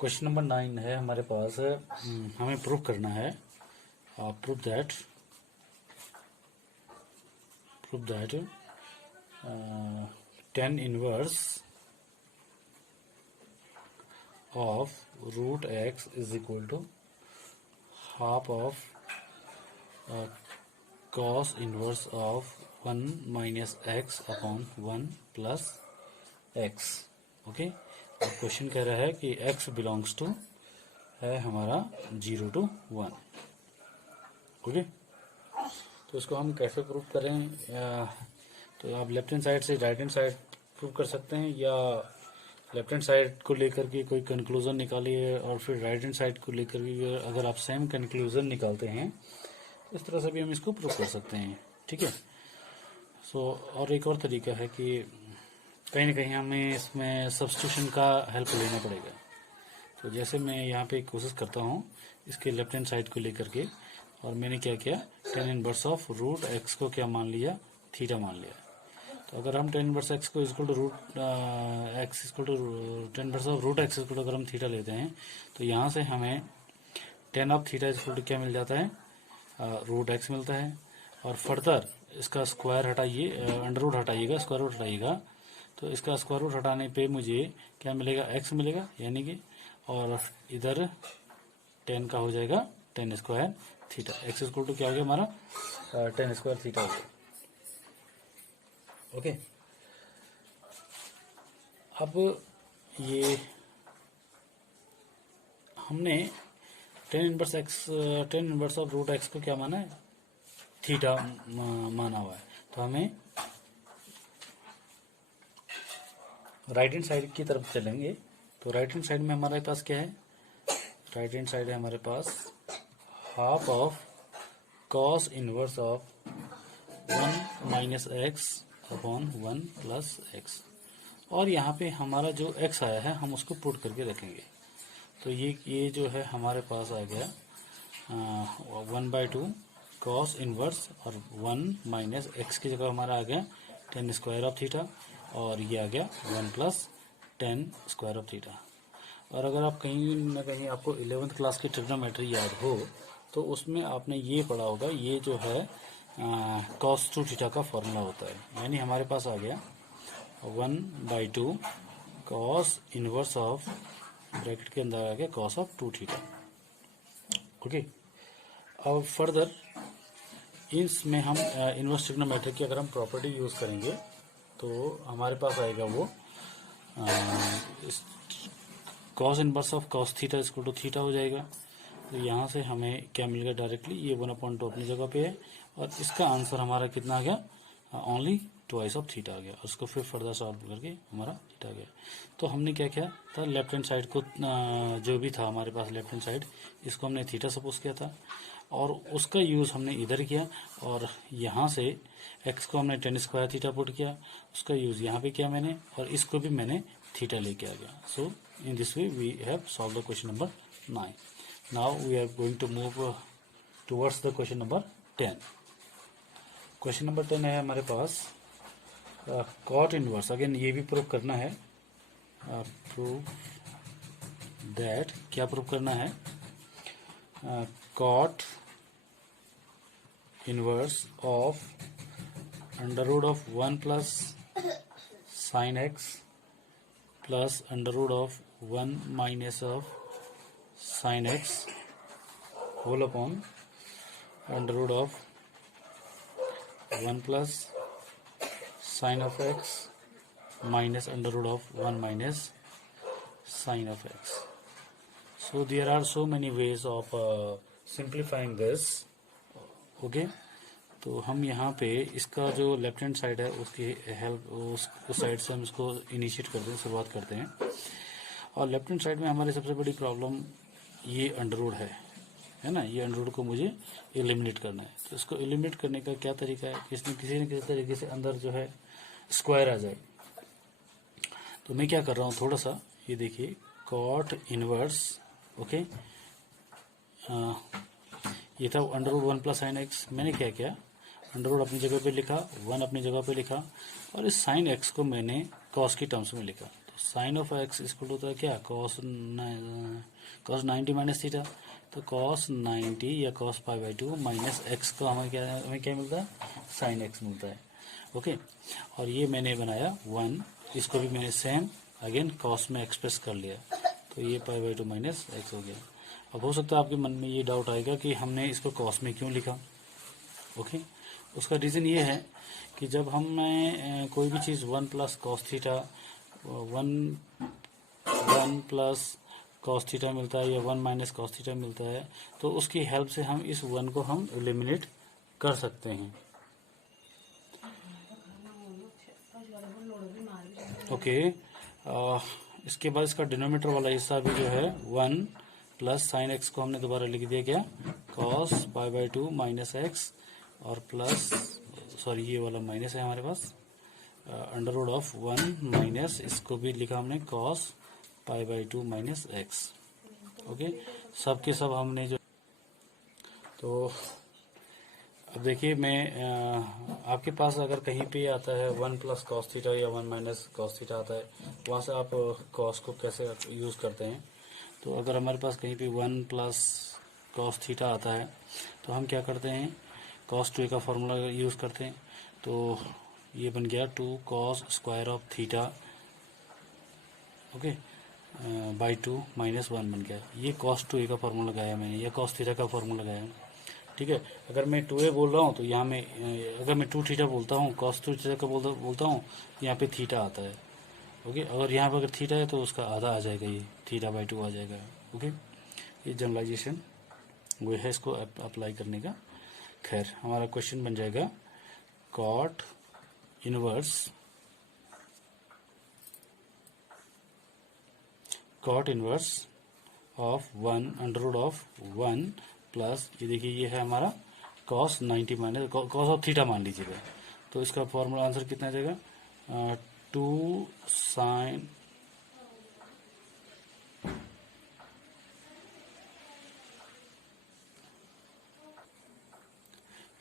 Question number 9 है हमारे पास। हमें प्रूफ करना है। Proof that tan inverse of root x is equal to half of cos inverse of 1 minus x upon 1 plus x. Okay, अब question कह रहा है कि x बिलोंग्स टू है हमारा 0 to 1। ओके, तो इसको हम कैसे प्रूव करें? तो आप लेफ्ट हैंड साइड से राइट हैंड साइड प्रूव कर सकते हैं, या लेफ्ट हैंड साइड को लेकर के कोई कंक्लूजन निकालिए और फिर राइट हैंड साइड को लेकर के अगर आप सेम कंक्लूजन निकालते हैं इस तरह से भी हम इसको प्रूव कर सकते हैं। ठीक है। और एक और तरीका है कि कहीं ना कहीं हमें इसमें सब्स्टिट्यूशन का हेल्प लेना पड़ेगा। तो जैसे मैं यहाँ पे कोशिश करता हूँ इसके लेफ्ट हैंड साइड को लेकर के, और मैंने क्या किया, tan inverse of root x को क्या मान लिया, थीटा मान लिया। तो अगर हम tan इनवर्स एक्स को equal to root x equal to tan inverse of root x equal to अगर हम थीटा लेते हैं तो यहाँ से हमें tan of theta equal to क्या मिल जाता है, रूट एक्स मिलता है। और फर्दर इसका स्क्वायर हटाइए, अंडर रूट हटाइएगा, स्क्वायर रूट हटाइएगा, तो इसका स्क्वायर रूट हटाने पे मुझे क्या मिलेगा, x मिलेगा यानी कि, और इधर tan का हो जाएगा tan square theta. x equal to क्या हो गया हमारा, tan स्क्वायर थीटा हो गया। ओके, अब ये हमने tan inverse of root x को क्या माना है, थीटा माना हुआ है। तो हमें राइट हैंड साइड की तरफ चलेंगे। तो राइट हैंड साइड में हमारे पास क्या है, राइट हैंड साइड है हमारे पास half of cos inverse of 1 minus x upon 1 plus x. और यहाँ पे हमारा जो x आया है हम उसको पुट करके रखेंगे। तो ये जो है हमारे पास आ गया 1/2 कॉस इनवर्स, और 1 माइनस एक्स की जगह हमारा आ गया tan स्क्वायर ऑफ थीटा, और ये आ गया 1 plus tan square of theta. और अगर आप कहीं ना कहीं आपको 11th क्लास की ट्रिग्नोमेट्री याद हो तो उसमें आपने ये पढ़ा होगा, ये जो है cos 2 थीटा का फॉर्मूला होता है। यानी हमारे पास आ गया 1/2 कॉस इनवर्स ऑफ, ब्रैकेट के अंदर आ गया cos ऑफ 2 थीटा। ओके, अब फर्दर इसमें हम इनवर्स ट्रिग्नोमेट्री की अगर हम प्रॉपर्टी यूज करेंगे तो हमारे पास आएगा वो cos inverse of cos theta equal to theta हो जाएगा। तो यहाँ से हमें क्या मिल गया डायरेक्टली, ये 1/2 अपनी जगह पे है, और इसका आंसर हमारा कितना आ गया, ओनली ट्वाइस ऑफ थीटा आ गया। और उसको फिर फर्दर सॉल्व करके हमारा थीटा आ गया। तो हमने क्या किया था, लेफ्ट हैंड साइड को जो भी था हमारे पास लेफ्ट हैंड साइड, इसको हमने थीटा सपोज किया था, और उसका यूज़ हमने इधर किया, और यहाँ से एक्स को हमने tan स्क्वायर थीटा पुट किया, उसका यूज़ यहाँ पे किया मैंने, और इसको भी मैंने थीटा लेके आ गया। So in this way we have solved the question number 9। Now we are going to move towards the question number 10। Question number 10 है हमारे पास कॉट इनवर्स। अगेन ये भी प्रूव करना है, प्रूव दैट, क्या प्रूव करना है, cot inverse of under root of 1 plus sine x plus under root of 1 minus of sine x whole upon under root of 1 plus sin of x minus under root of 1 minus sin of x. So there are so many ways of simplifying this. Okay, तो हम यहाँ पे इसका जो left hand side है उसकी help उस side से हम इसको इनिशिएट करते हैं, शुरुआत करते हैं। और लेफ्ट हैंड साइड में हमारी सबसे बड़ी प्रॉब्लम ये अंडर रूट है ना, ये अंडर रूट को मुझे एलिमिनेट करना है। तो इसको एलिमिनेट करने का क्या तरीका है, किसी न किसी तरीके से अंदर जो है स्क्वायर आ जाए। तो मैं क्या कर रहा हूँ, थोड़ा सा ये देखिए, कॉट इनवर्स, ओके, ये था under root 1 plus sine x. मैंने क्या किया, अंडर रूट अपनी जगह पे लिखा, 1 अपनी जगह पे लिखा, और इस साइन एक्स को मैंने कॉस की टर्म्स में लिखा। तो साइन ऑफ एक्स इक्वल होता है क्या, कॉस 90 माइनस थीटा। तो कॉस 90 या cos pi by 2 minus x का हमें क्या मिलता है, साइन एक्स मिलता है। ओके, और ये मैंने बनाया 1, इसको भी मैंने सेम अगेन कॉस में एक्सप्रेस कर लिया, तो ये पाई बाई 2 माइनस एक्स हो गया। अब हो सकता है आपके मन में ये डाउट आएगा कि हमने इसको कॉस में क्यों लिखा। ओके, उसका रीज़न ये है कि जब हमें कोई भी चीज़ 1 plus cos theta 1 plus cos theta मिलता है या 1 माइनस कॉस थीटा मिलता है, तो उसकी हेल्प से हम इस 1 को हम एलिमिनेट कर सकते हैं। ओके, इसके बाद इसका डिनोमिनेटर वाला हिस्सा भी जो है 1 प्लस साइन एक्स को हमने दोबारा लिख दिया क्या, cos pi by 2 minus x, और प्लस सॉरी ये वाला माइनस है हमारे पास, अंडर रूट ऑफ 1 माइनस, इसको भी लिखा हमने cos pi by 2 minus x. Okay, सब के सब हमने जो, तो अब देखिए मैं आपके पास अगर कहीं पे आता है 1 प्लस कॉस थीटा या 1 माइनस कॉस थीटा आता है, वहाँ से आप कॉस को कैसे यूज़ करते हैं। तो अगर हमारे पास कहीं पे 1 प्लस कॉस थीटा आता है तो हम क्या करते हैं, कॉस 2 का फॉर्मूला यूज़ करते हैं। तो ये बन गया 2 cos square of theta, okay, by 2 minus 1 बन गया। ये कॉस 2 का फॉर्मूला लगाया मैंने, ये कॉस थीटा का फॉर्मूला लगाया, ठीक है। अगर मैं 2a बोल रहा हूँ तो यहाँ में अगर मैं 2 थीटा बोलता हूँ, कॉस 2 थीटा का बोलता हूँ, यहाँ पे थीटा आता है। ओके, अगर यहाँ पर अगर थीटा है तो उसका आधा आ जाएगा, ये थीटा बाई 2 आ जाएगा। ओके, ये जनरलाइजेशन वो है इसको अप्लाई करने का। खैर, हमारा क्वेश्चन बन जाएगा cot inverse of 1 under root of 1 plus, ये देखिए ये है हमारा cos 90 minus cos of theta मान लीजिएगा, तो इसका फॉर्मूला आंसर कितना आ जाएगा, 2 साइन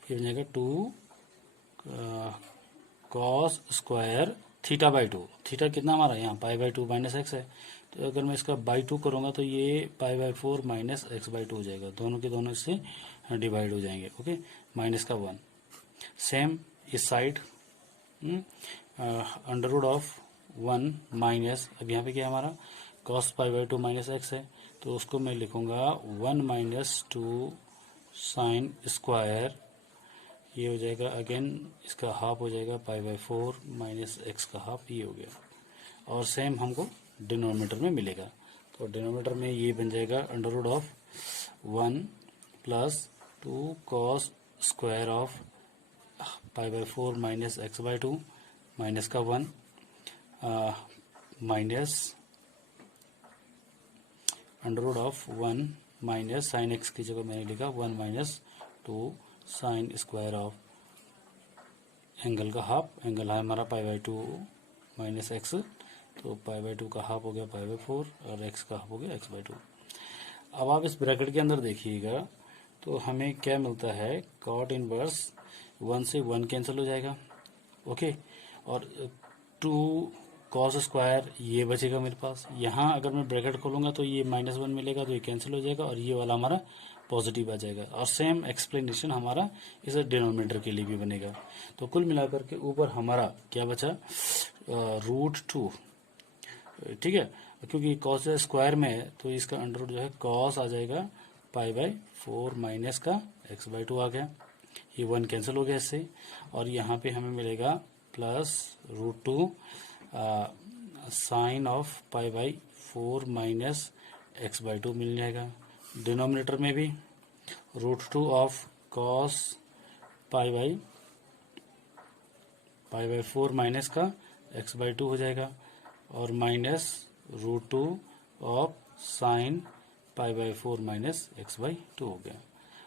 ये बन जाएगा 2 cos square theta by 2। Theta कितना हमारा यहाँ पाई बाई 2 माइनस एक्स है, तो अगर मैं इसका बाई 2 करूँगा तो ये पाई बाई 4 माइनस एक्स बाई 2 हो जाएगा, दोनों के दोनों इससे डिवाइड हो जाएंगे। ओके, माइनस का 1, सेम इस side under root of 1 minus, अब यहाँ पे क्या हमारा cos pi by 2 minus x है, तो उसको मैं लिखूंगा 1 माइनस 2 साइन स्क्वायर, ये हो जाएगा अगेन इसका हाफ हो जाएगा पाई बाई 4 माइनस एक्स का हाफ, ये हो गया। और सेम हमको डिनोमिनेटर में मिलेगा, तो डिनोमिनेटर में ये बन जाएगा under root of 1 plus 2 cos square of pi by 4 minus x by 2 minus का 1 minus under root of 1 minus sine x की जगह मैंने लिखा 1 minus 2 sine square of angle का हाफ, एंगल है हमारा पाई बाई 2 माइनस एक्स, तो pi by 2 का हाफ हो गया पाई बाई 4 और एक्स का हाफ हो गया एक्स बाई 2। अब आप इस ब्रैकेट के अंदर देखिएगा तो हमें क्या मिलता है, कॉट इनवर्स 1 से 1 कैंसिल हो जाएगा। ओके, और 2 कॉस स्क्वायर ये बचेगा मेरे पास, यहाँ अगर मैं ब्रैकेट खोलूंगा तो ये माइनस 1 मिलेगा, तो ये कैंसिल हो जाएगा और ये वाला हमारा पॉजिटिव आ जाएगा। और सेम एक्सप्लेनेशन हमारा इस डिनोमिनेटर के लिए भी बनेगा। तो कुल मिलाकर के ऊपर हमारा क्या बचा, √2, ठीक है, क्योंकि कॉस स्क्वायर में है तो इसका अंडर रूट जो है कॉस आ जाएगा पाई बाई 4 माइनस का एक्स बाई 2 आ गया, ये 1 कैंसिल हो गया इससे, और यहाँ पे हमें मिलेगा plus √2 sine of pi by 4 minus x by 2 मिल जाएगा। डिनोमिनेटर में भी √2 of cos pi by 4 minus का एक्स बाई 2 हो जाएगा, और minus √2 of sine pi by 4 minus x by 2 हो गया।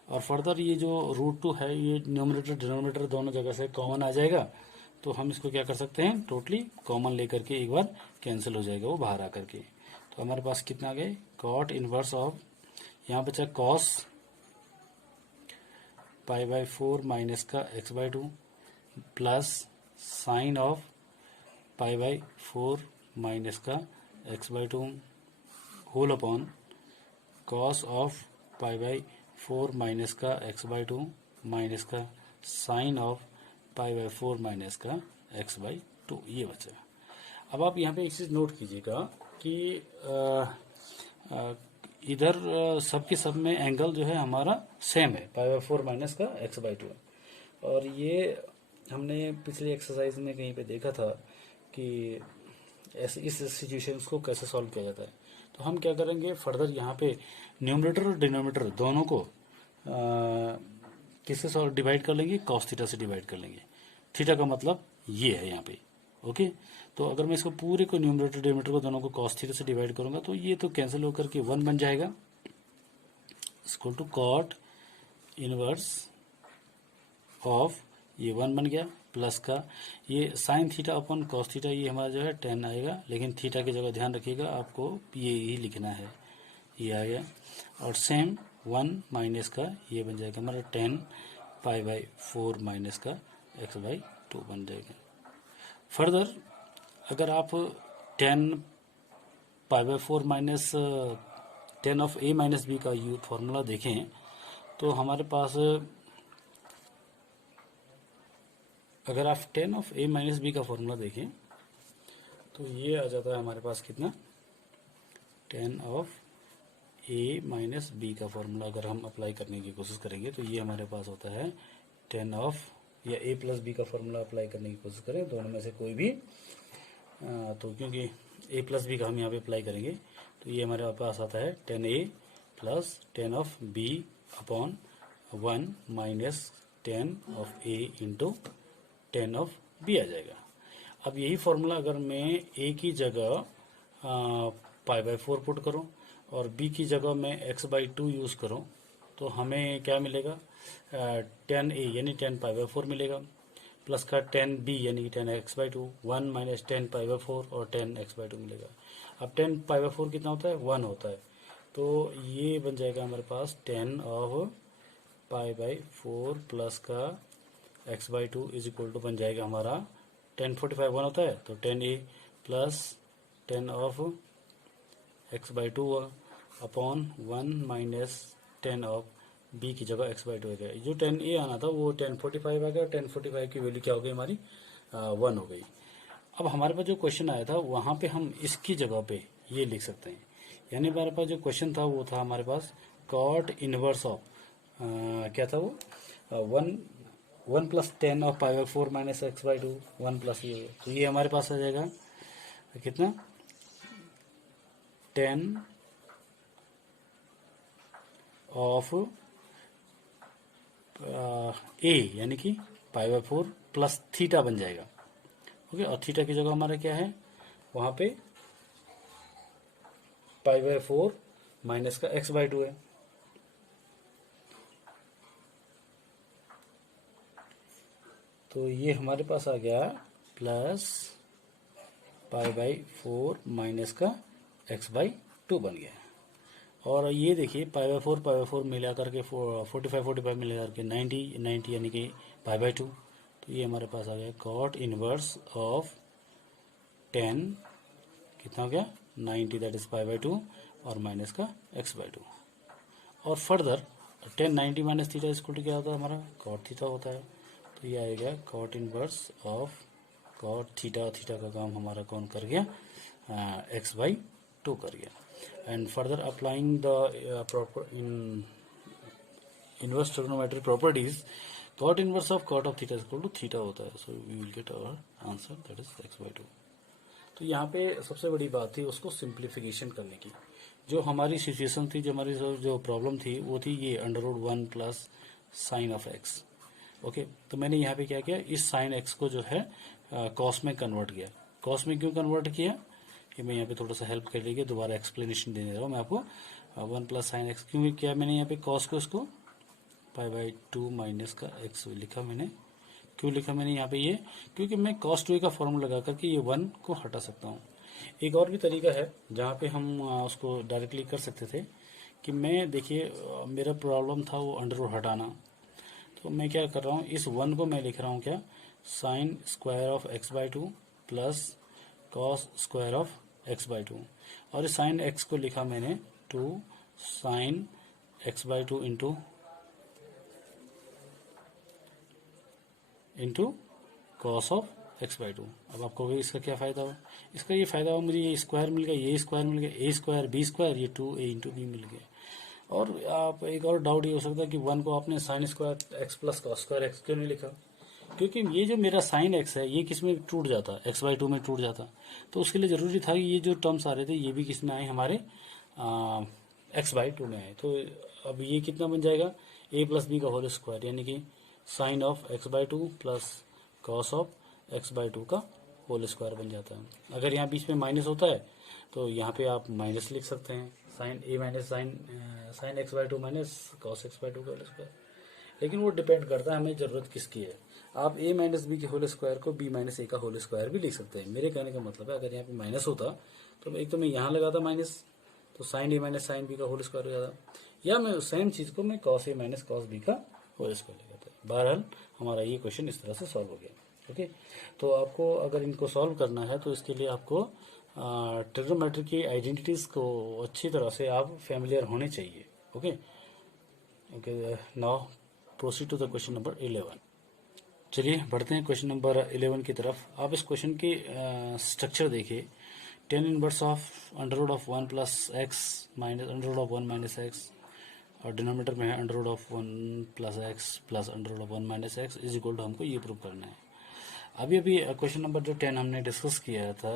और फर्दर ये जो √2 है ये न्यूमरेटर डिनोमिनेटर दोनों जगह से कॉमन आ जाएगा, तो हम इसको क्या कर सकते हैं, टोटली कॉमन लेकर के एक बार कैंसिल हो जाएगा वो बाहर आकर के। तो हमारे पास कितना आ गया, कॉट इनवर्स ऑफ, यहाँ बचा कॉस पाई बाई 4 माइनस का x/2 plus sine of pi by 4 minus का x/2 whole upon cos of pi by 4 minus का x/2 माइनस का sine of pi by 4 minus का x/2 ये बचा। अब आप यहाँ पे एक चीज़ नोट कीजिएगा कि इधर सबके सब में एंगल जो है हमारा सेम है, पाई बाई 4 माइनस का x/2 है। और ये हमने पिछली एक्सरसाइज में कहीं पे देखा था कि ऐसे इस सिचुएशन को कैसे सॉल्व किया जाता है। तो हम क्या करेंगे, फर्दर यहाँ पे न्यूमरेटर और डिनोमिनेटर दोनों को किससे सॉल्व डिवाइड कर लेंगे, कॉस थीटा से डिवाइड कर लेंगे। थीटा का मतलब ये है यहाँ पे, ओके। तो अगर मैं इसको पूरे को न्यूमरेटर डिनोमिनेटर को दोनों को कॉस थीटा से डिवाइड करूंगा तो ये तो कैंसिल होकर के 1 बन जाएगा, equal to cot inverse of ये 1 बन गया, प्लस का ये sine theta upon cos theta, ये हमारा जो है 10 आएगा, लेकिन थीटा की जगह ध्यान रखिएगा आपको ये ही लिखना है, ये आ गया। और सेम 1 माइनस का ये बन जाएगा हमारा 10 पाई बाई 4 माइनस का x/2 बन जाएगा। फर्दर अगर आप 10 pi by 4 minus 10 of a minus b का यू फॉर्मूला देखें तो हमारे पास, अगर आप 10 ऑफ a माइनस बी का फॉर्मूला देखें तो ये आ जाता है हमारे पास कितना, 10 ऑफ a माइनस बी का फॉर्मूला अगर हम अप्लाई करने की कोशिश करेंगे तो ये हमारे पास होता है 10 ऑफ, या a प्लस बी का फॉर्मूला अप्लाई करने की कोशिश करें दोनों में से कोई भी, तो क्योंकि a प्लस बी का हम यहाँ पे अप्लाई करेंगे तो ये हमारे पास आता है 10a plus 10 of b upon 1 minus 10 of a into 10 of b आ जाएगा। अब यही फॉर्मूला अगर मैं a की जगह पाई बाई 4 पुट करूं और b की जगह मैं x/2 यूज करूं तो हमें क्या मिलेगा, 10a यानी 10 पाई बाई 4 मिलेगा, प्लस का 10b यानी कि 10x/2, 1 माइनस 10 पाई बाई 4 और 10x/2 मिलेगा। अब 10 पाई बाई 4 कितना होता है, 1 होता है, तो ये बन जाएगा हमारे पास 10 ऑफ पाई बाई 4 प्लस का x/2 इज इक्वल टू बन जाएगा हमारा 1045 1 होता है तो 10a plus 10 of x/2 upon 1 minus 10 of b की जगह x/2 हो गया। जो 10a आना था वो 1045 आ गया, 1045 की वैल्यू क्या हो गई हमारी, 1 हो गई। अब हमारे पास जो क्वेश्चन आया था वहां पे हम इसकी जगह पे ये लिख सकते हैं, यानी हमारे पास जो क्वेश्चन था वो था हमारे पास कॉट इनवर्स ऑफ क्या था वो, 1 plus 10 of pi by 4 minus x/2, 1 plus ये, तो ये हमारे पास आ जाएगा कितना, 10 ऑफ a यानी कि पाई बाई 4 प्लस थीटा बन जाएगा, ओके। और थीटा की जगह हमारा क्या है, वहां पे पाई बाई 4 माइनस का x/2 है, तो ये हमारे पास आ गया प्लस पाई बाई 4 माइनस का x/2 बन गया। और ये देखिए पाई बाई 4 मिला करके 45 मिला करके 90 यानी कि पाई बाई 2, तो ये हमारे पास आ गया कॉट इनवर्स ऑफ 10 कितना हो गया 90 दैट इज पाई बाई 2 और माइनस का x/2। और further 10 90 minus theta equal to क्या होता है हमारा, कॉट थीटा होता है, तो ये आएगा cot inverse of cot theta, theta का काम हमारा कौन कर गया, x/2 कर गया। And further applying the proper inverse trigonometric properties, cot inverse of cot of theta is equal to theta होता है, so we will get our answer that is x/2। तो यहाँ पे सबसे बड़ी बात थी उसको सिंप्लीफिकेशन करने की। जो हमारी सिचुएशन थी, जो हमारी जो प्रॉब्लम थी वो थी ये √1 plus sine of x, okay. तो मैंने यहाँ पे क्या किया, इस साइन एक्स को जो है कॉस में कन्वर्ट किया। कॉस में क्यों कन्वर्ट किया, ये मैं यहाँ पे थोड़ा सा हेल्प कर लीजिए, दोबारा एक्सप्लेनेशन देने रहा हूँ मैं आपको। 1 प्लस साइन एक्स क्यों किया मैंने यहाँ पे, कॉस को इसको पाई बाई 2 माइनस का एक्स लिखा मैंने। क्यों लिखा मैंने यहाँ पे ये, क्योंकि मैं कॉस 2 का फॉर्मूला लगा करके ये 1 को हटा सकता हूँ। एक और भी तरीका है जहाँ पे हम उसको डायरेक्टली कर सकते थे कि मैं देखिए मेरा प्रॉब्लम था वो अंडर रूट हटाना, तो मैं क्या कर रहा हूँ, इस 1 को मैं लिख रहा हूँ क्या, sign square of x/2 plus cos square of x by to, और इस साइन एक्स को लिखा मैंने 2 sign x by two into cos of x by to. अब आपको भी इसका क्या फायदा हुआ, इसका ये फायदा हुआ मुझे ये स्क्वायर मिल गया, ये स्क्वायर मिल गया, ए स्क्वायर बी स्क्वायर, ये 2 ए इंटू बी मिल गया। और आप एक और डाउट ये हो सकता है कि 1 को आपने sine square x plus cos square x क्यों नहीं लिखा, क्योंकि ये जो मेरा साइन एक्स है ये किस में टूट जाता, एक्स बाई टू में टूट जाता, तो उसके लिए जरूरी था कि ये जो टर्म्स आ रहे थे ये भी किस में आए, हमारे एक्स बाई टू में आए। तो अब ये कितना बन जाएगा, ए प्लस बी का होल स्क्वायर, यानी कि sine of x by two plus cos of x by two का होल स्क्वायर बन जाता है। अगर यहाँ बीच में माइनस होता है तो यहाँ पे आप माइनस लिख सकते हैं, sine A minus sine x by two minus cos x by two का होल स्क्वायर। लेकिन वो डिपेंड करता है हमें जरूरत किसकी है। आप ए माइनस बी के होल स्क्वायर को बी माइनस ए का होल स्क्वायर भी लिख सकते हैं। मेरे कहने का मतलब है अगर यहाँ पे माइनस होता तो एक तो मैं यहाँ लगाता माइनस, तो sign A minus sine B का होल स्क्वायर हो जाता, या मैं सेम चीज को मैं cos A minus cos B का होल स्क्वायर लगाता। बहरहाल हमारा ये क्वेश्चन इस तरह से सॉल्व हो गया। ओके, तो आपको अगर इनको सॉल्व करना है तो इसके लिए आपको ट्रिग्नोमेट्री की आइडेंटिटीज को अच्छी तरह से आप फैमिलियर होने चाहिए। Okay okay, now proceed to the question number 11। चलिए बढ़ते हैं क्वेश्चन नंबर 11 की तरफ। आप इस क्वेश्चन की स्ट्रक्चर देखिए, tan inverse of under root of 1 plus x minus under root of 1 minus x, और डिनोमिनेटर में है under root of 1 plus x plus under root of 1 minus x is equal to, हमको ये prove करना है। अभी question number जो 10 हमने डिस्कस किया था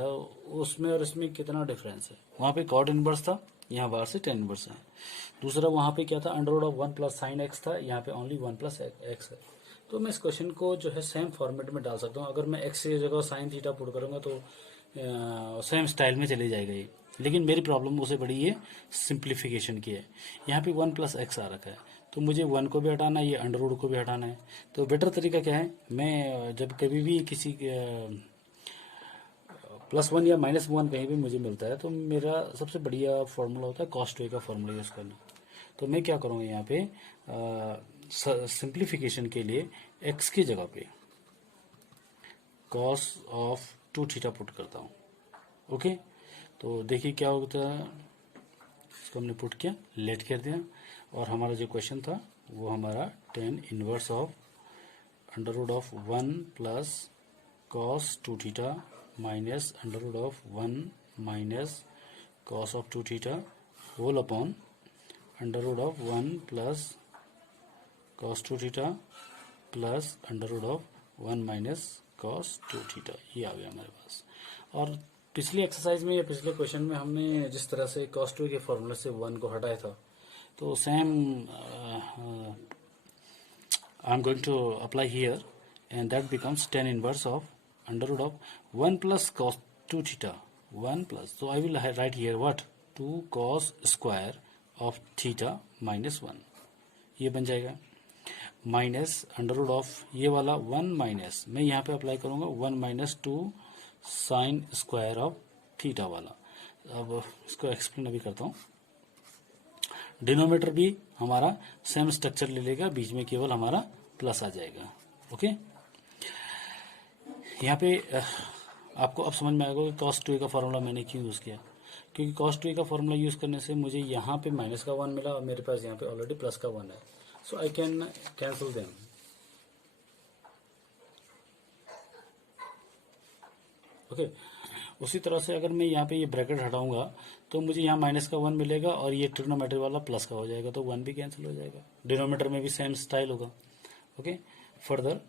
उसमें और इसमें कितना डिफरेंस है। वहाँ पे कॉट इनवर्स था, यहाँ बाहर से टेन इनवर्स है। दूसरा वहाँ पे क्या था, under root of 1 plus sine x था, यहाँ पे ओनली 1 प्लस एक्स है। तो मैं इस क्वेश्चन को जो है सेम फॉर्मेट में डाल सकता हूँ। अगर मैं एक्स की जगह साइन थीटा पुट करूंगा तो सेम स्टाइल में चली जाएगा ये। लेकिन मेरी प्रॉब्लम उसे बड़ी ये सिंप्लीफिकेशन की है। यहाँ पे 1 प्लस एक्स आ रखा है, तो मुझे 1 को भी हटाना है, ये अंडर रूट को भी हटाना है। तो बेटर तरीका क्या है, मैं जब कभी भी किसी +1 या -1 कहीं भी मुझे मिलता है तो मेरा सबसे बढ़िया फॉर्मूला होता है cos 2a का फॉर्मूला यूज करना। तो मैं क्या करूँगा यहाँ पे सिंप्लीफिकेशन के लिए x की जगह पे cos ऑफ 2 थीटा पुट करता हूँ। ओके, तो देखिए क्या होता है, इसको हमने पुट किया, लेट कर दिया, और हमारा जो क्वेश्चन था वो हमारा tan inverse of under root of 1 plus cos 2 theta minus under root of 1 minus cos of 2 theta whole upon under root of 1 plus cos 2 theta plus under root of 1 minus cos 2 theta, ये आ गया हमारे पास। और पिछली exercise में या पिछले question में हमने जिस तरह से cos 2 के फॉर्मूले से 1 को हटाया था, तो same I am going to apply here and that becomes tan inverse of under root of 1 plus cos 2 theta 1 plus, तो I will write here what 2 cos square of theta minus 1, ये बन जाएगा, माइनस अंडर रूट ऑफ ये वाला 1 minus, मैं यहाँ पे apply करूंगा 1 minus 2 sine square of theta वाला। अब इसको एक्सप्लेन अभी करता हूँ। डिनोमिनेटर भी हमारा सेम स्ट्रक्चर ले लेगा, बीच में केवल हमारा प्लस आ जाएगा। ओके, यहाँ पे आपको अब समझ में आएगा कि cos 2a का फॉर्मूला मैंने क्यों यूज किया, क्योंकि cos 2a का फॉर्मूला यूज करने से मुझे यहाँ पे माइनस का 1 मिला और मेरे पास यहाँ पे ऑलरेडी प्लस का 1 है, so I can cancel them. Okay, उसी तरह से अगर मैं यहाँ पे ये ब्रैकेट हटाऊंगा तो मुझे यहाँ माइनस का 1 मिलेगा और ये ट्रिग्नोमेट्री वाला प्लस का हो जाएगा, तो 1 भी कैंसिल हो जाएगा। डिनोमिनेटर में भी सेम स्टाइल होगा। ओके, फर्दर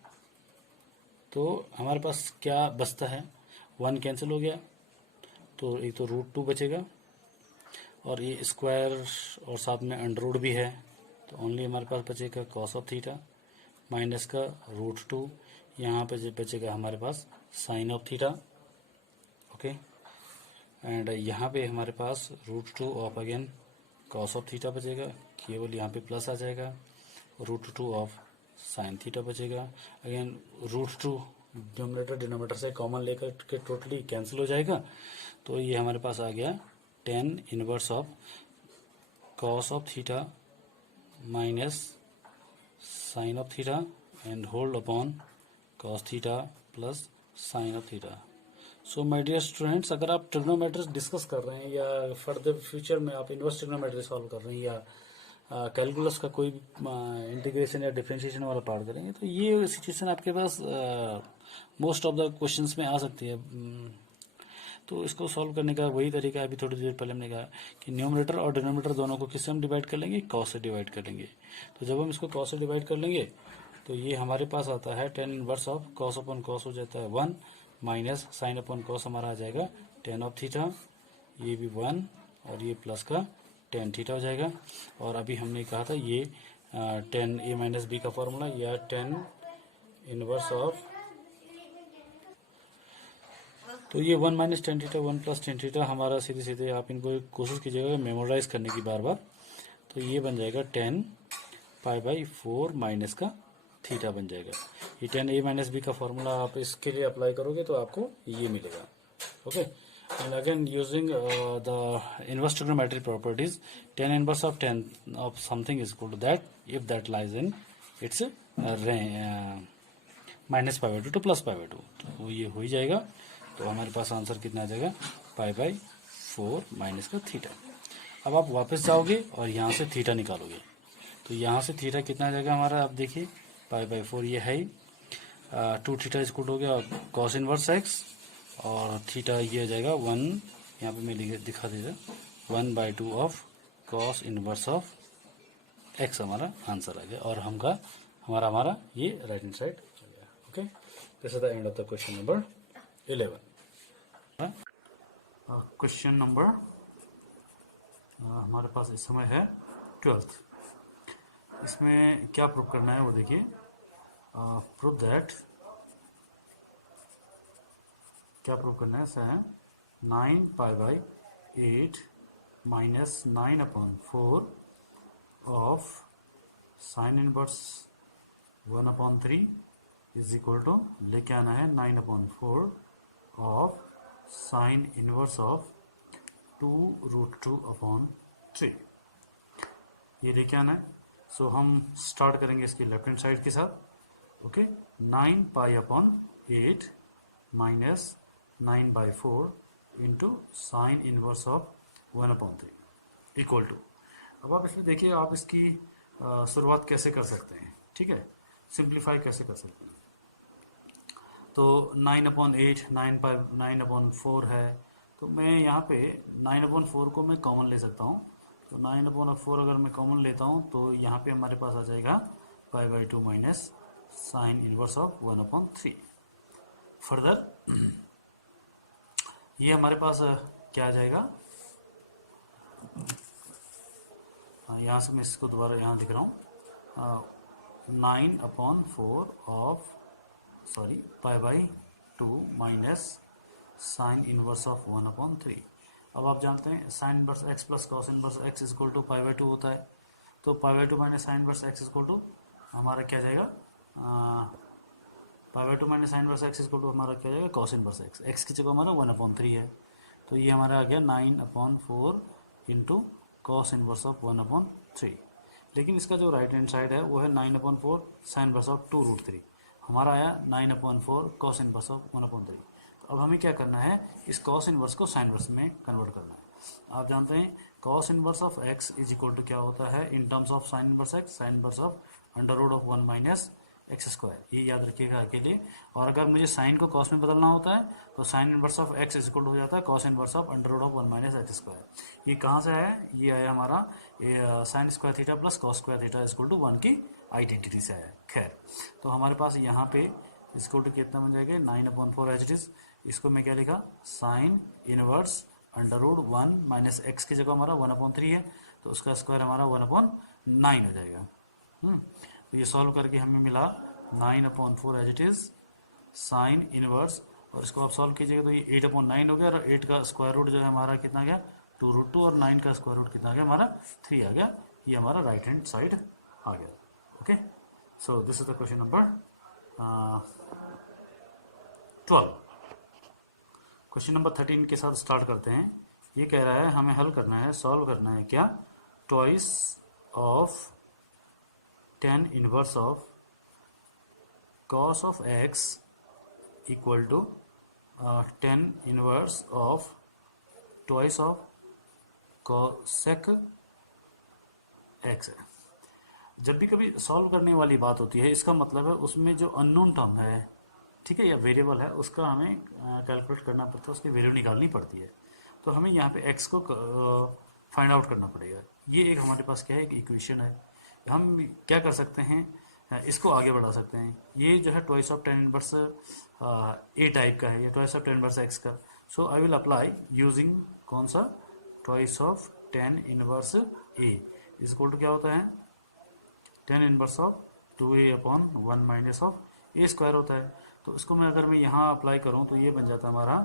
तो हमारे पास क्या बचता है, 1 कैंसिल हो गया, तो एक तो √2 बचेगा और ये स्क्वायर और साथ में अंडर रूट भी है, तो ओनली हमारे पास बचेगा cos ऑफ थीटा माइनस का √2, यहाँ पे बचेगा हमारे पास sine of theta. Okay, and यहाँ पे हमारे पास √2 of again cos of theta बचेगा, केवल यहाँ पे प्लस आ जाएगा, √2 ऑफ साइन थीटा बचेगा, अगेन √2 डिनोमिनेटर डिनोमिनेटर से कॉमन लेकर के टोटली कैंसिल हो जाएगा, तो ये हमारे पास आ गया tan inverse of cos of theta minus sine of theta and whole upon cos theta plus sine of theta. So my dear students, अगर आप ट्रिग्नोमेट्री डिस्कस कर रहे हैं या फर्दर फ्यूचर में आप इनवर्स ट्रिग्नोमेट्री सॉल्व कर रहे हैं या कैलकुलस का कोई इंटीग्रेशन या डिफरेंशिएशन वाला पार्ट करेंगे, तो ये सिचुएशन आपके पास मोस्ट ऑफ द क्वेश्चंस में आ सकती है। तो इसको सॉल्व करने का वही तरीका है, अभी थोड़ी देर पहले हमने कहा कि न्यूमरेटर और डिनोमिनेटर दोनों को किससे हम डिवाइड कर लेंगे, कॉस से डिवाइड कर लेंगे। तो जब हम इसको कॉस से डिवाइड कर लेंगे तो ये हमारे पास आता है tan inverse of cos upon cos हो जाता है 1 माइनस साइन अपॉन कॉस हमारा आ जाएगा टेन ऑफ थीटा, ये भी 1 और ये प्लस का टेन थीटा हो जाएगा। और अभी हमने कहा था ये टेन ए माइनस बी का फॉर्मूला या टेन इनवर्स ऑफ, तो ये 1 minus tan theta 1 plus tan theta हमारा सीधे सीधे आप इनको कोशिश कीजिएगा मेमोराइज करने की बार बार। तो ये बन जाएगा 10 पाई बाई 4 माइनस का थीटा बन जाएगा। ये 10 ए माइनस बी का फॉर्मूला आप इसके लिए अप्लाई करोगे तो आपको ये मिलेगा। Okay, and again using the inverse trigonometry properties, 10 inverse of 10 of something is equal to that if that lies in its minus pi by 2 to plus pi by 2, तो ये हो ही जाएगा। तो हमारे पास आंसर कितना आ जाएगा, पाई बाई 4 माइनस का theta. अब आप वापस जाओगे और यहाँ से थीटा निकालोगे, तो यहाँ से थीटा कितना आ जाएगा हमारा, आप देखिए पाई बाई 4 ये है ही, 2 थीटा इक्वल हो गया कॉस इनवर्स एक्स, और थीटा ये आ जाएगा 1, यहाँ पे मैं दिखा दीजिए 1/2 of cos inverse of x हमारा आंसर आ गया, और हमारा ये राइट हैंड साइड आ गया। Okay, this is the end of the question number 11। Question number हमारे पास इस समय है 12th। इसमें क्या प्रूव करना है वो देखिए, प्रूव दैट, क्या प्रूव करना है, ऐसा है 9 pi by 8 minus 9 upon 4 of sine inverse 1 upon 3 is equal to, लेके आना है 9 upon 4 of sine inverse of 2√2 upon 3, ये लेके आना है। सो हम स्टार्ट करेंगे इसकी लेफ्ट हैंड साइड के साथ। Okay, 9 pi upon 8 minus 9/4 into sine inverse of 1 upon 3 equal to, अब आप इसमें देखिए आप इसकी शुरुआत कैसे कर सकते हैं, ठीक है, सिंप्लीफाई कैसे कर सकते हैं। तो 9/8 9/4 है, तो मैं यहाँ पे 9/4 को मैं कॉमन ले सकता हूँ। तो 9/4 अगर मैं कॉमन लेता हूँ तो यहाँ पे हमारे पास आ जाएगा pi by 2 minus sine inverse of 1/3। Further ये हमारे पास क्या आ जाएगा, यहाँ से मैं इसको दोबारा यहाँ दिख रहा हूँ, 9/4 of pi by 2 minus sine inverse of 1/3। अब आप जानते हैं sine inverse x plus cos inverse x is equal to pi by 2 होता है। तो pi by 2 minus sine inverse x is equal to हमारा क्या जाएगा, pi by 2 minus sine inverse x is equal to हमारा क्या जाएगा, कॉस इनवर्स एक्स, एक्स की जगह हमारा 1/3 है। तो ये हमारा आ गया 9/4 इंटू कॉस इनवर्स ऑफ 1/3। लेकिन इसका जो राइट हैंड साइड है वो है 9/4 साइन इनवर्स ऑफ 2√3, हमारा आया 9/4 कॉस इनवर्स ऑफ 1/3। तो अब हमें क्या करना है, इस कॉस इनवर्स को साइन इनवर्स में कन्वर्ट करना है। आप जानते हैं cos inverse of x is equal to क्या होता है in terms of sine inverse x, sine inverse of √1 minus x square, ये याद रखिएगा के लिए। और अगर मुझे साइन को कॉस में बदलना होता है तो sine inverse of x is equal to हो जाता है cos inverse of √1 minus x square. ये कहाँ से आया, ये आया हमारा sine square theta plus cos square theta is equal to 1 की आइडेंटिटी से आया। खैर, तो हमारे पास यहाँ पे इसको टू कितना बन जाएगा 9/4 एज इट इज, इसको मैं क्या लिखा साइन इनवर्स √1 माइनस एक्स की जगह हमारा 1/3 है, तो उसका स्क्वायर हमारा 1/9 हो जाएगा। तो ये सॉल्व करके हमें मिला 9/4 as it is sine inverse, और इसको आप सॉल्व कीजिएगा तो ये 8/9 हो गया, और 8 का स्क्वायर रूट जो है हमारा कितना गया 2√2, और 9 का स्क्वायर रूट कितना गया हमारा 3 आ गया। ये हमारा राइट हैंड साइड आ गया। Okay, so this is the question number 12। Question number 13 के साथ स्टार्ट करते हैं। ये कह रहा है हमें हल करना है, सॉल्व करना है क्या, twice of tan inverse of cos of x equal to tan inverse of twice of cosec x है। जब भी कभी सॉल्व करने वाली बात होती है, इसका मतलब है उसमें जो अननोन टर्म है, ठीक है, या वेरिएबल है, उसका हमें कैलकुलेट करना पड़ता है, उसकी वैल्यू निकालनी पड़ती है। तो हमें यहाँ पे एक्स को फाइंड आउट करना पड़ेगा। ये एक हमारे पास क्या है, एक इक्वेशन है। हम क्या कर सकते हैं, इसको आगे बढ़ा सकते हैं। ये जो है twice of tan inverse a type का है, या twice of tan inverse x का। So I will apply using कौन सा, twice of tan inverse a is equal to क्या होता है, tan inverse of 2a upon 1 minus of a square होता है। तो इसको मैं अगर मैं यहाँ अप्लाई करूँ तो ये बन जाता है हमारा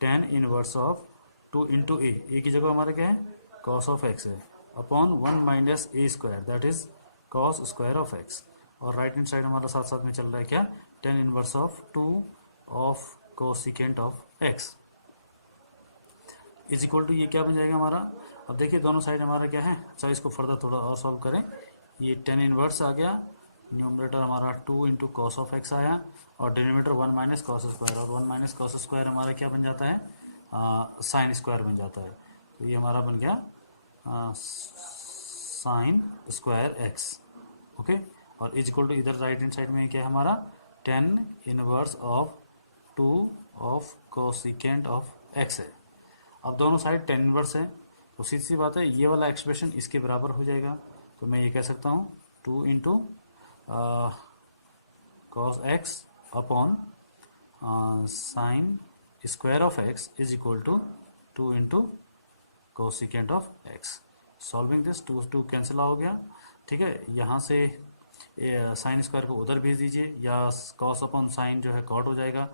tan inverse of 2 into a की जगह हमारा क्या है, कॉस ऑफ एक्स है, upon 1 minus a square, that is cos square of x. और राइट हैंड साइड हमारा साथ साथ में चल रहा है क्या, tan inverse of 2 of cosecant of x is equal to, ये क्या बन जाएगा हमारा। अब देखिए दोनों साइड हमारा क्या है, अच्छा इसको फर्दर थोड़ा और सॉल्व करें। ये टेन इनवर्स आ गया, न्यूमरेटर हमारा 2 इंटू कॉस ऑफ एक्स आया, और डिनोमिनेटर 1 माइनस कॉस स्क्वायर, और 1 माइनस कॉस स्क्वायर हमारा क्या बन जाता है, साइन स्क्वायर बन जाता है। तो ये हमारा बन गया साइन स्क्वायर एक्स, ओके। और इज इक्वल टू इधर राइट हैंड साइड में क्या है हमारा, tan inverse of 2 of cosecant of x है। अब दोनों साइड टेन इनवर्स है, तो सीधी सी बात है, ये वाला एक्सप्रेशन इसके बराबर हो जाएगा। तो मैं ये कह सकता हूँ 2 into cos x upon sine square of x is equal to 2 into cosecant of x. Solving this, 2 2 cancel हो गया, ठीक है। यहाँ से साइन स्क्वायर को उधर भेज दीजिए, या कॉस अपॉन साइन जो है कॉट हो जाएगा,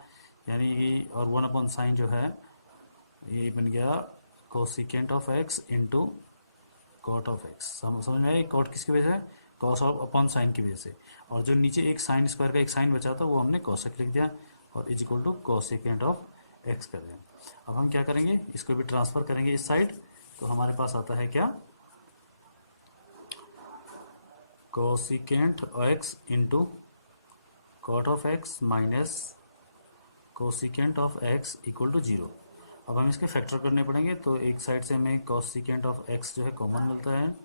यानी कि, और 1 अपॉन साइन जो है ये बन गया cosecant of x into cot of x. समझ में आया, कॉट किसकी वजह से, कॉस ऑफ अपॉन साइन की वजह से। और जो नीचे एक साइन स्क्वायर का एक साइन बचा था वो हमने कोसेक लिख दिया, और is equal to cosecant of x कर दिया। अब हम क्या करेंगे, इसको भी ट्रांसफर करेंगे इस साइड, तो हमारे पास आता है क्या, cosecant x into cot of x minus cosecant of x equal to 0। अब हम इसके फैक्टर करने पड़ेंगे, तो एक साइड से हमें कोसिकेंट ऑफ एक्स जो है कॉमन मिलता है,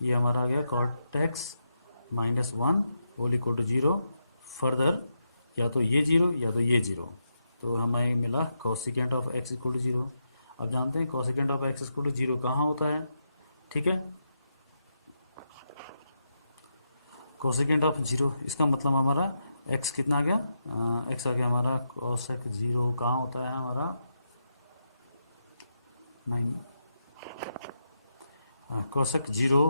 ये हमारा आ गया cot x minus 1 whole equal to 0। Further या तो ये 0 या तो ये 0, तो हमें मिला cosecant of x equal to 0। अब जानते हैं cosecant of x equal to 0 कहाँ होता है, ठीक है। कोसिकेंट ऑफ 0, इसका मतलब हमारा एक्स कितना आ गया, एक्स आ गया हमारा कोसेक 0 कहाँ होता है हमारा 9, कोसेक 0।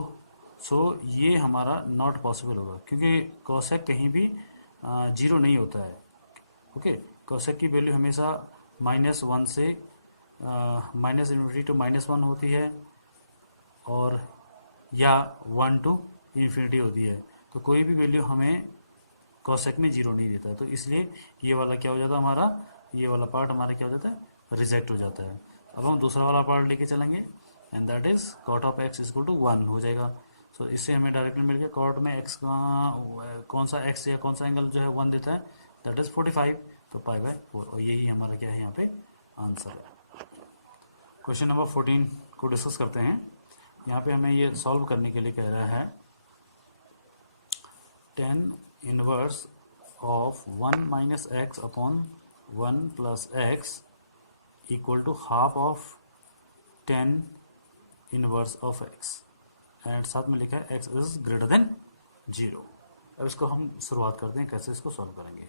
सो ये हमारा नॉट पॉसिबल होगा, क्योंकि कोसेक कहीं भी 0 नहीं होता है, ओके। कोसेक की वैल्यू हमेशा -1 से माइनस इन्फिनिटी टू -1 होती है, और या 1 टू इन्फिनिटी होती है। तो कोई भी वैल्यू हमें कोसेक में 0 नहीं देता है, तो इसलिए ये वाला क्या हो जाता है हमारा, ये वाला पार्ट हमारा क्या हो जाता है, रिजेक्ट हो जाता है। अब हम दूसरा वाला पार्ट लेके चलेंगे, and that is cot of x equal to 1 हो जाएगा। सो इससे हमें डायरेक्टली मिल गया कॉट में एक्स का कौन सा एक्स या कौन सा एंगल जो है 1 देता है, दैट इज 45, तो π/4, और यही हमारा क्या है यहाँ पे आंसर है। क्वेश्चन नंबर 14 को डिस्कस करते हैं। यहाँ पे हमें ये सॉल्व करने के लिए कह रहा है, tan inverse of 1 minus x upon 1 plus x equal to half of 10 inverse of x, and साथ में लिखा है एक्स इज ग्रेटर देन 0। अब इसको हम शुरुआत करते हैं कैसे इसको सॉल्व करेंगे,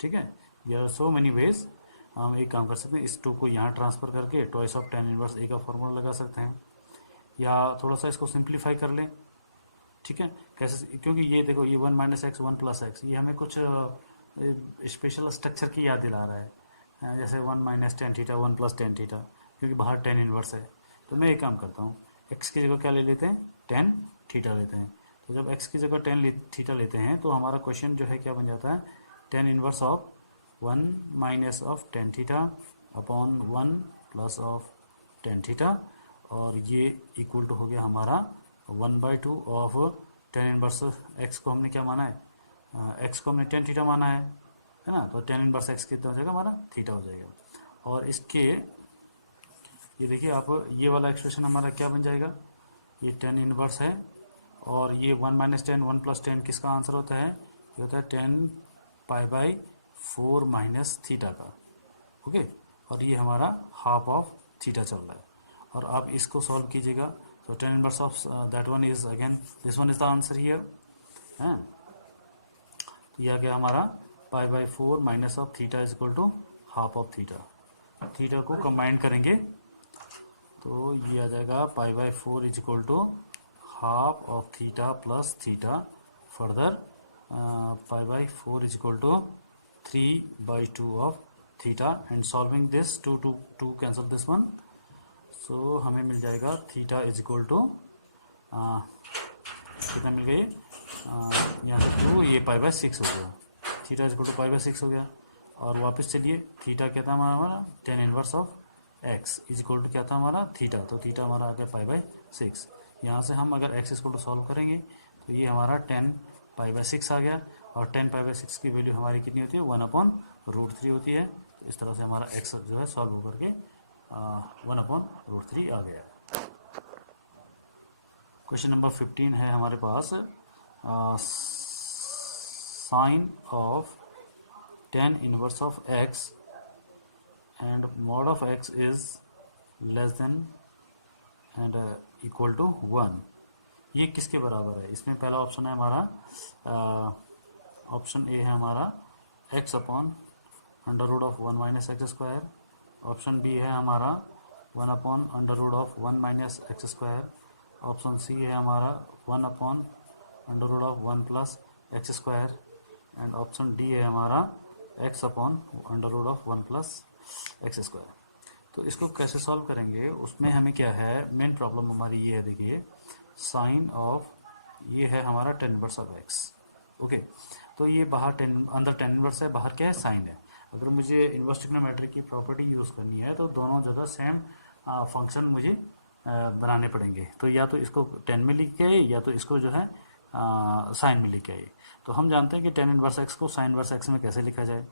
ठीक है। There are so many ways. हम एक काम कर सकते हैं, इस 2 को यहाँ ट्रांसफर करके ट्वाइस ऑफ 10 इनवर्स ए का फॉर्मूला लगा सकते हैं, या थोड़ा सा इसको सिंप्लीफाई कर लें, ठीक है। कैसे, क्योंकि ये देखो, ये 1 माइनस एक्स 1 प्लस एक्स, ये हमें कुछ स्पेशल स्ट्रक्चर की याद दिला रहा है, जैसे 1 minus tan theta 1 plus tan theta, क्योंकि बाहर 10 इनवर्स है। तो मैं एक काम करता हूँ, एक्स की जगह क्या ले लेते हैं, 10 थीटा लेते हैं। तो जब एक्स की जगह 10 थीटा लेते हैं, तो हमारा क्वेश्चन जो है क्या बन जाता है, 10 inverse of 1 minus of 10 theta upon 1 plus of 10 theta, और ये इक्वल टू हो गया हमारा 1/2 ऑफ 10 इनवर्स एक्स को हमने क्या माना है, एक्स को हमने 10 थीटा माना है ना, तो 10 इनवर्स एक्स कितना हो जाएगा हमारा, थीटा हो जाएगा। और इसके ये देखिए आप, ये वाला एक्सप्रेशन हमारा क्या बन जाएगा, ये टेन इनवर्स है, और ये 1 माइनस टेन 1 प्लस टेन किसका आंसर होता है, ये होता है 10 पाई बाई 4 माइनस थीटा का। ओके, और ये हमारा हाफ ऑफ थीटा चल रहा है। और आप इसको सॉल्व कीजिएगा, तो 10 inverse of that one is again this one is the answer here है। तो यह गया हमारा pi by 4 minus of theta is equal to half of theta. Theta को कंबाइन करेंगे तो ये आ जाएगा pi by 4 is equal to half of theta plus theta. Further pi by 4 is equal to 3/2 of theta, and solving this 2 cancel this one, सो हमें मिल जाएगा theta is equal to कितना मिल गई, यहाँ 2, ये पाई बाई 6 हो गया, theta is equal to pi by 6 हो गया। और वापस चलिए, थीटा क्या था हमारा 10 inverse of x is equal to क्या था हमारा थीटा, तो थीटा हमारा आ गया पाई बाई 6। यहाँ से हम अगर एक्स इक्वल टू सॉल्व करेंगे तो ये हमारा 10 पाई बाई 6 आ गया, और 10 पाई बाई 6 की वैल्यू हमारी कितनी होती है 1/√3 होती है। तो इस तरह से हमारा एक्स जो है सॉल्व होकर के 1/√3 आ गया। क्वेश्चन नंबर 15 है हमारे पास, sine of 10 inverse of x and mod of x is less than and equal to 1, ये किसके बराबर है। इसमें पहला ऑप्शन है हमारा, ऑप्शन ए है हमारा x upon under root of 1 minus x square, option b है हमारा 1 upon under root of 1 minus x square, option c है हमारा 1 upon under root of 1 plus x square, and option d है हमारा x upon under root of 1 plus x square. तो इसको कैसे solve करेंगे, उसमें हमें क्या है, मेन प्रॉब्लम हमारी ये है, देखिए साइन ऑफ, ये है हमारा 10 इनवर्स ऑफ x। ओके, तो ये बाहर 10 अंदर 10 इनवर्स है, बाहर क्या है साइन है। अगर मुझे इनवर्स ट्रिग्नोमेट्री की प्रॉपर्टी यूज़ करनी है तो दोनों जगह सेम फंक्शन मुझे बनाने पड़ेंगे। तो या तो इसको 10 में लिख के आए, या तो इसको जो है साइन में लिख के आए। तो हम जानते हैं कि 10 इनवर्स x को साइन इनवर्स x में कैसे लिखा जाए।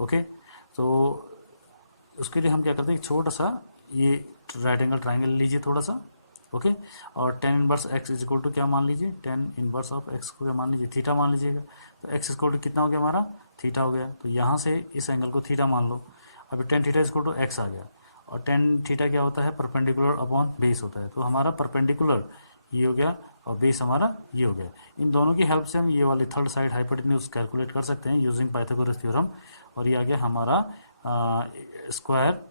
ओके, तो उसके लिए हम क्या करते हैं, छोटा सा ये राइट एंगल ट्राइंगल लीजिए थोड़ा सा। ओके, और 10 inverse x is equal to क्या मान लीजिए, 10 इनवर्स ऑफ x को क्या मान लीजिए, थीटा मान लीजिएगा। तो x इक्वल टू कितना हो गया हमारा, थीटा हो गया। तो यहाँ से इस एंगल को थीटा मान लो। अभी 10 थीटा इक्वल टू x आ गया, और 10 थीटा क्या होता है, परपेंडिकुलर अपॉन बेस होता है। तो हमारा परपेंडिकुलर ये हो गया, और बेस हमारा ये हो गया। इन दोनों की हेल्प से हम ये वाली थर्ड साइड हाइपोटेन्यूज कैलकुलेट कर सकते हैं यूजिंग पाइथागोरस थ्योरम। और ये आ गया हमारा square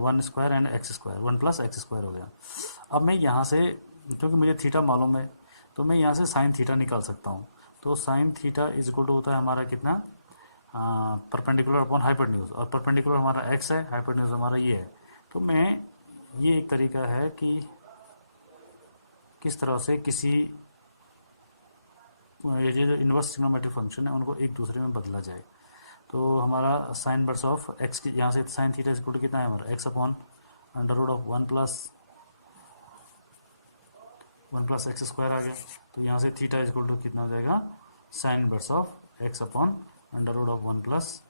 1 square and x square 1 plus x square हो गया। अब मैं यहाँ से, क्योंकि मुझे थीटा मालूम है, तो मैं यहाँ से साइन थीटा निकाल सकता हूँ। तो sine theta is equal to होता है हमारा कितना, परपेंडिकुलर अपॉन हाइपोटेन्यूज, और परपेंडिकुलर हमारा एक्स है, हाइपोटेन्यूज हमारा ये है। तो मैं, ये एक तरीका है कि किस तरह से किसी ये जो इनवर्स ट्रिग्नोमेट्रिक फंक्शन है उनको एक दूसरे में बदला जाए। तो हमारा साइन इनवर्स ऑफ एक्स की, यहाँ से sine theta is equal to कितना है हमारा, x upon under root of 1 plus x square आ गया। तो यहाँ से थीटा इज इक्वल टू कितना हो जाएगा, sine inverse of x upon under root of 1 plus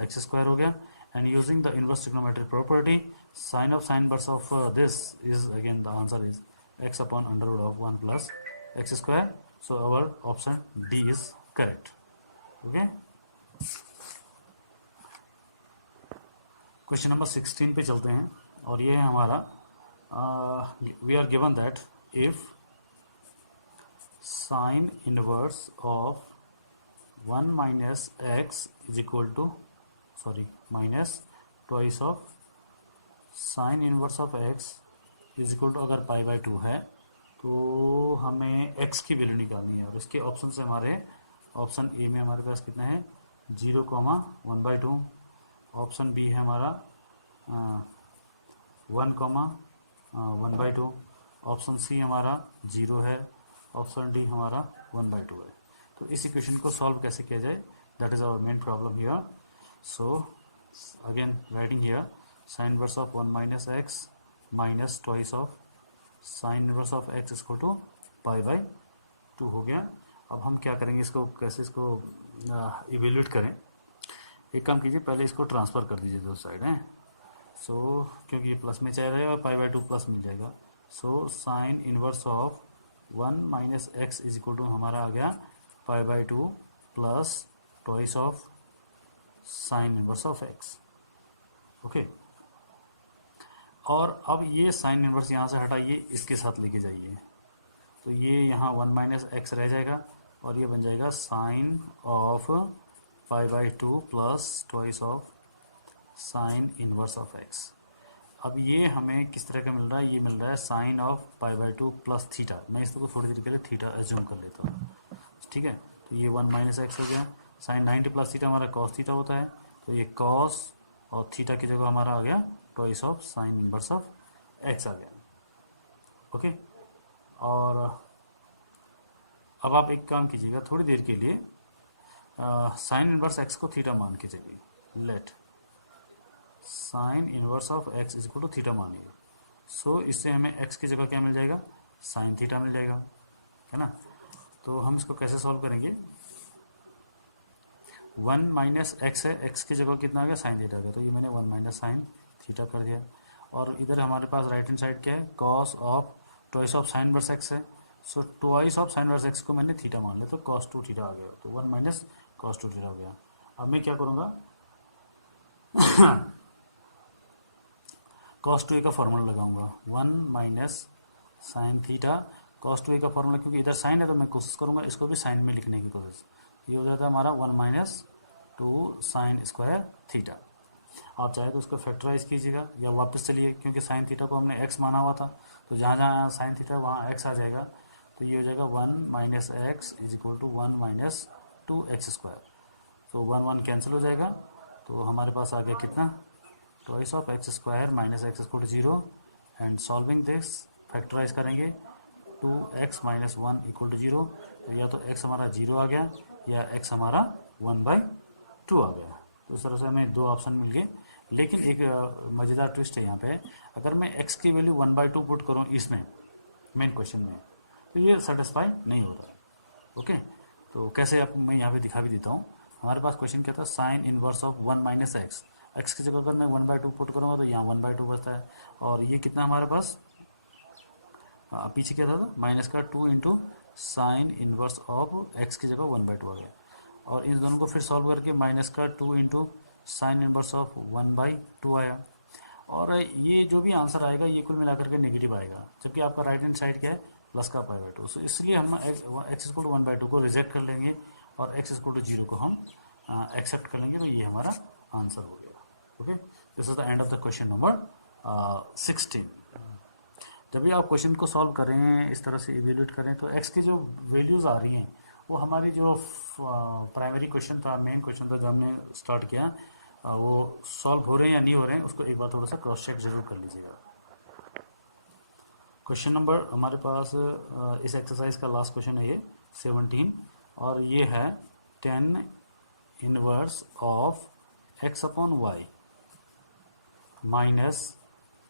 x square हो गया। And using the inverse trigonometric property, sine inverse of this is again the answer is x upon under root of 1 plus x square. So our option d is correct. Okay, question number 16 पे चलते हैं, और ये है हमारा, we are given that if sine inverse of 1 minus x is equal to, sorry minus twice of sine inverse of x is equal to, अगर pi by 2 है तो हमें x की वैल्यू निकालनी है। और इसके ऑप्शन से हमारे, ऑप्शन ए में हमारे पास कितना है 0,1/2, ऑप्शन बी है हमारा 1,1/2, ऑप्शन सी हमारा 0 है, ऑप्शन डी हमारा 1/2 है। तो इस इक्वेशन को सॉल्व कैसे किया जाए, that is our main problem here. So again writing here sine inverse of 1 minus x minus twice of sine inverse of x equal to pi by 2 हो गया। अब हम क्या करेंगे, इसको कैसे इसको इवेल्यूएट करें। एक काम कीजिए, पहले इसको ट्रांसफ़र कर दीजिए दो साइड हैं, सो क्योंकि ये प्लस में चला जाएगा, पाई बाय 2 प्लस मिल जाएगा। So sine inverse of 1 minus x is equal to हमारा आ गया pi by 2 plus twice of sine inverse of x. Okay, और अब ये साइन इनवर्स यहाँ से हटाइए, इसके साथ लेके जाइए, तो ये यहाँ 1 माइनस एक्स रह जाएगा और ये बन जाएगा sine of pi by 2 plus twice of sine inverse of x. अब ये हमें किस तरह का मिल रहा है, ये मिल रहा है sine of pi by 2 plus theta. मैं इसको थोड़ी देर के लिए थीटा एज्यूम कर लेता हूँ, ठीक है। तो ये 1 माइनस एक्स हो गया, साइन 90 प्लस थीटा हमारा कॉस थीटा होता है, तो ये कॉस और थीटा की जगह हमारा आ गया twice of sine inverse of x आ गया। ओके, और अब आप एक काम कीजिएगा, थोड़ी देर के लिए साइन इनवर्स एक्स को थीटा मान के चलिए, let sine inverse of x is equal to theta मानिए। सो इससे हमें एक्स की जगह क्या मिल जाएगा, साइन थीटा मिल जाएगा, है ना। तो हम इसको कैसे सॉल्व करेंगे, 1 माइनस एक्स है, एक्स की जगह कितना आ गया, साइन थीटा आ गया, तो ये मैंने 1 माइनस साइन थीटा कर दिया। और इधर हमारे पास राइट हैंड साइड क्या है, cos of twice of sine inverse x है। So twice of sine inverse x को मैंने थीटा मान लिया, तो कॉस 2 थीटा आ गया, तो 1 माइनस कॉस 2 थीटा हो गया। अब मैं क्या करूँगा, कॉस 2a का फॉर्मूला लगाऊंगा, 1 minus sine theta cos 2a का फॉर्मूला, क्योंकि इधर साइन है तो मैं कोशिश करूंगा इसको भी साइन में लिखने की कोशिश। ये हो जाता है हमारा 1 माइनस 2 साइन स्क्वायर थीटा। आप चाहे तो उसको फैक्टराइज कीजिएगा या वापस चलिए, क्योंकि साइन थीटा को हमने एक्स माना हुआ था, तो जहाँ जहाँ साइन थीटा वहाँ एक्स आ जाएगा, तो ये हो जाएगा 1 minus x is equal to 1 minus 2 x square. तो 1 1 कैंसिल हो जाएगा, तो हमारे पास आ गया कितना, twice of x square minus x equal to 0। And solving this factorise करेंगे, 2x माइनस 1 इक्वल टू 0, तो या तो x हमारा 0 आ गया या x हमारा 1/2 आ गया। तो इस तरह से हमें दो ऑप्शन मिल गए। लेकिन एक मज़ेदार ट्विस्ट है यहाँ पे, अगर मैं x की वैल्यू 1/2 पुट करूँ इसमें मेन क्वेश्चन में, तो ये सेटिस्फाई नहीं होता है। ओके, तो कैसे आप मैं यहाँ पे दिखा भी देता हूँ। हमारे पास क्वेश्चन क्या था, sign inverse of 1 minus x, x की जगह अगर मैं 1/2 पुट करूँगा तो यहाँ 1/2 बचता है, और ये कितना हमारे पास पीछे क्या था, माइनस का 2 into sine inverse of x की जगह 1/2 आ गया। और इन दोनों को फिर सॉल्व करके माइनस का 2 इंटू साइन इनवर्स ऑफ 1/2 आया। और ये जो भी आंसर आएगा ये कुल मिलाकर के नेगेटिव आएगा, जबकि आपका राइट हैंड साइड क्या है, प्लस का पाई/2। सो इसलिए हम एक्स इक्वल टू 1/2 को रिजेक्ट कर लेंगे और एक्स इक्वल टू 0 को हम एक्सेप्ट कर लेंगे, तो ये हमारा आंसर हो गया। Okay, this is the end of the question number 16। जब भी आप क्वेश्चन को सॉल्व करें, इस तरह से इवेल्यूएट करें, तो एक्स की जो वैल्यूज़ आ रही हैं वो हमारी जो प्राइमरी क्वेश्चन था, मेन क्वेश्चन था जो हमने स्टार्ट किया, वो सॉल्व हो रहे हैं या नहीं हो रहे हैं, उसको एक बार थोड़ा सा क्रॉस चेक जरूर कर लीजिएगा। क्वेश्चन नंबर हमारे पास इस एक्सरसाइज का लास्ट क्वेश्चन है ये 17, और ये है 10 inverse of x upon y minus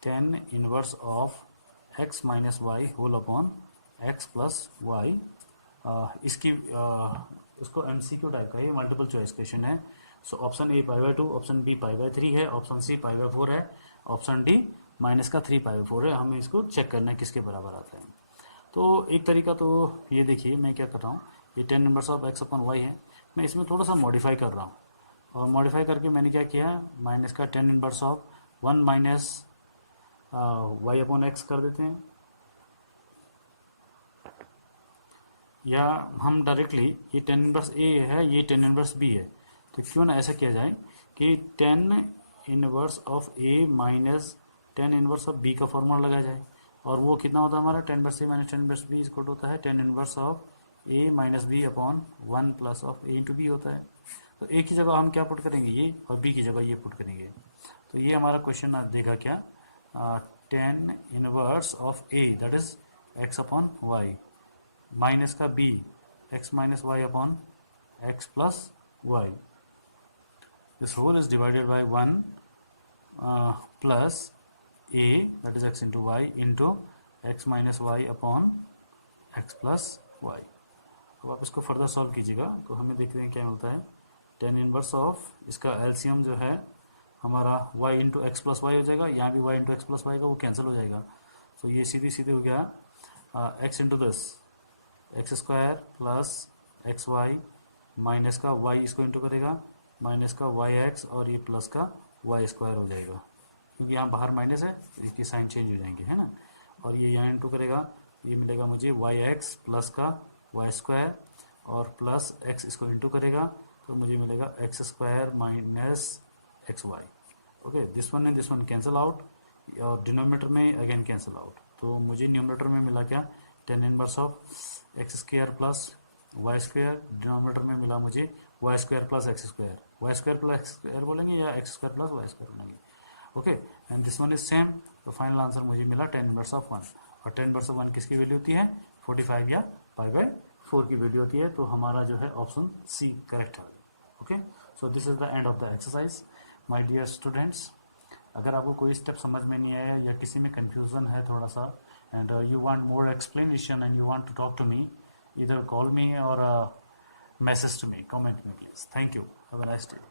10 inverse of x minus y whole upon x plus y. इसकी इसको MCQ टाइप का, ये मल्टीपल चॉइस क्वेश्चन है। सो ऑप्शन ए पाई/2, ऑप्शन बी पाई/3 है, ऑप्शन सी पाई/4 है, ऑप्शन डी माइनस का 3 पाई/4 है। हमें इसको चेक करना है किसके बराबर आता है। तो एक तरीका तो ये देखिए, मैं क्या कर रहा हूँ, ये 10 inverse of x upon y है, मैं इसमें थोड़ा सा मॉडिफाई कर रहा हूँ, और मॉडिफाई करके मैंने क्या किया, माइनस का 10 inverse of 1 minus y upon x कर देते हैं, या हम डायरेक्टली ये 10 इनवर्स ए है, ये 10 इनवर्स बी है, तो क्यों ना ऐसा किया जाए कि 10 inverse of a minus 10 inverse of b का फॉर्मूला लगाया जाए, और वो कितना होता है हमारा 10 inverse a minus 10 inverse b equal होता है 10 inverse of a minus b upon 1 plus of a into b होता है। तो ए की जगह हम क्या पुट करेंगे, ये, और बी की जगह ये पुट करेंगे। तो ये हमारा क्वेश्चन देगा क्या, 10 inverse of A that is x upon y minus का B x minus y upon x plus y, this whole is divided by 1 plus A that is x into y into x minus y upon x plus y. अब आप इसको further solve कीजिएगा तो हमें देखते हैं क्या मिलता है। 10 इनवर्स ऑफ, इसका एलसीएम जो है हमारा y into x plus y हो जाएगा, यहाँ भी y into x plus y का वो कैंसिल हो जाएगा। तो ये सीधी सीधे हो गया x into this x square plus x y minus का y इसको इंटू करेगा माइनस का वाई एक्स और ये प्लस का वाई स्क्वायर हो जाएगा, क्योंकि यहाँ बाहर माइनस है इसकी साइन चेंज हो जाएंगे, है ना। और ये यहाँ इंटू करेगा, ये मिलेगा मुझे वाई एक्स प्लस का वाई स्क्वायर और प्लस एक्स इसको इंटू करेगा तो मुझे मिलेगा x square minus x y. Okay, this one and this one cancel out और डिनोमिनेटर में अगेन कैंसिल आउट। तो मुझे न्यूमरेटर में मिला क्या, tan inverse of x square plus y square, denominator में मिला मुझे y square plus x square, y square plus x square बोलेंगे या x square plus y square बोलेंगे। Okay, and this one is same. तो फाइनल आंसर मुझे मिला ten inverse of one, और टेन इनवर्स ऑफ वन किसकी value होती है, 45 या पाई बाय 4 की वैल्यू होती है। तो हमारा जो है ऑप्शन सी करेक्ट है। Okay, so this is the end of the exercise my dear students. अगर आपको कोई स्टेप समझ में नहीं आया या किसी में कंफ्यूजन है थोड़ा सा and you want more explanation and you want to talk to me, either call me or message to me, comment me please. Thank you, have a nice day.